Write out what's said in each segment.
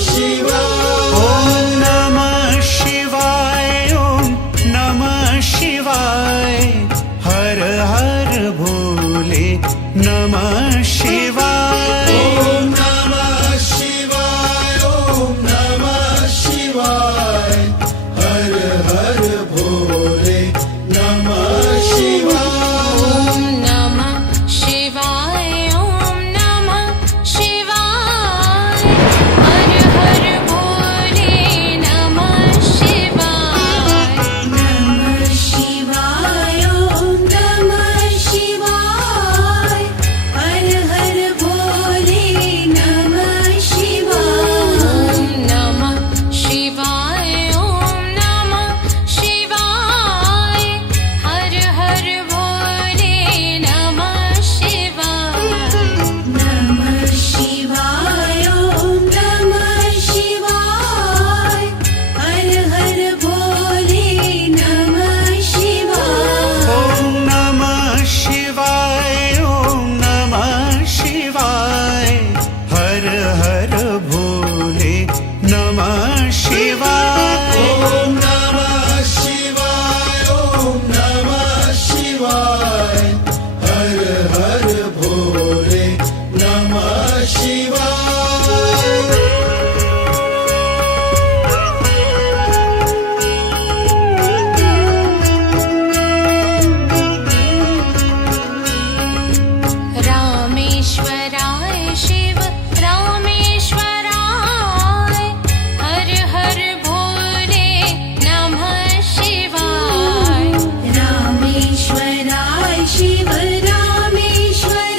शिवाय। ओम नमः शिवाय, ओम नमः शिवाय। हर हर भोले नमः शिवाय। ओम नमः शिवाय, ओम नमः शिवाय। हर हर भोले नमः शिवाय। ओम नमः शिवाय, ओम नमः शिवाय। हर हर भोले नमः शिवाय। नमः शिवाय, ओम नमः शिवाय। हर हर भोले नमः शिवाय। ओम नमः शिवाय, ओम नमः शिवाय। हर हर भोले नमः शिवाय। नमः शिवाय, ओम नमः शिवाय। हर हर भोले नमः शिवाय। ओम नमः शिवाय, ओम नमः शिवाय। हर हर भोले नमः शिवाय। ओम नमः शिवाय, ओम नमः शिवाय। हर हर भोले नमः शिवाय। रामेश्वराय शिव रामेश्वराय। हर हर भोले नमः शिवाय। रामेश्वराय शिव रामेश्वराय।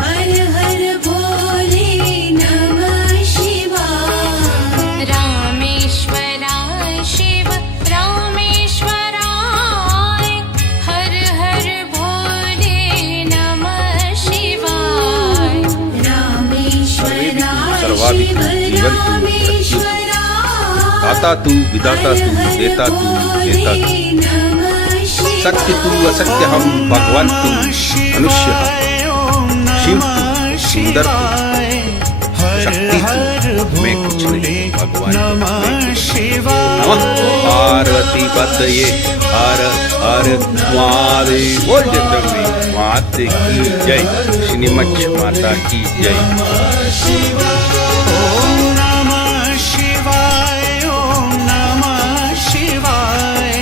हर हर भोले नमः शिवाय। रामेश्वराय शिव रामेश्वराय। हर हर भोले नमः शिवाय। रामेश्वराय शिव रामेश्वराय। दाता तू, विधाता तू, देता तू, जेता तू। सत्य तू, असत्य हम, भगवान तू, मनुष्य हम। शिव तू, सुंदर तू, शक्ति तू, मैं कुछ नहीं, भगवान तू, मैं कुछ नहीं। नमः पार्वती पतये हर हर महादेव। बोल जय माते की जय, श्रीमच्छ माता की जय। ओम नमः शिवाय, ओम नमः शिवाय।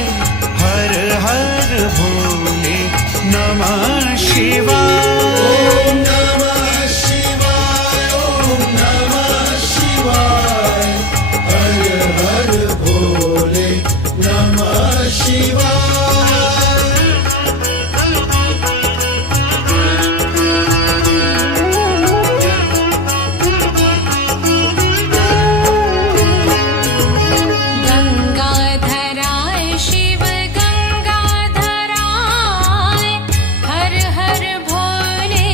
हर हर भोले नमः शिवाय। ओम नमः शिवाय, ओम नमः शिवाय। हर हर भोले नमः शिवाय। गंगाधराय शिव गंगाधराय। हर हर भोले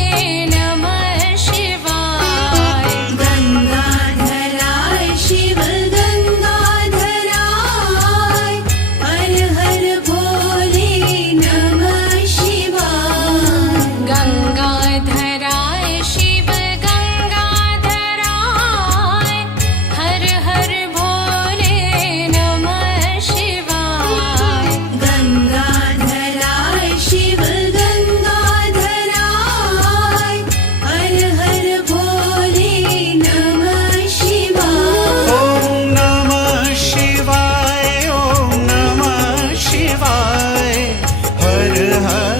नमः शिवाय। गंगाधराय शिव गंगाधराय। हर हर भोले नमः शिवाय। गंगाधराय शिव गंगाधराय। हर हर भोले नमः शिवाय। गंगाधराय शिव गंगाधराय। हर हर भोले नमः शिवाय। ओम नमः शिवाय, ओम नमः शिवाय। हर हर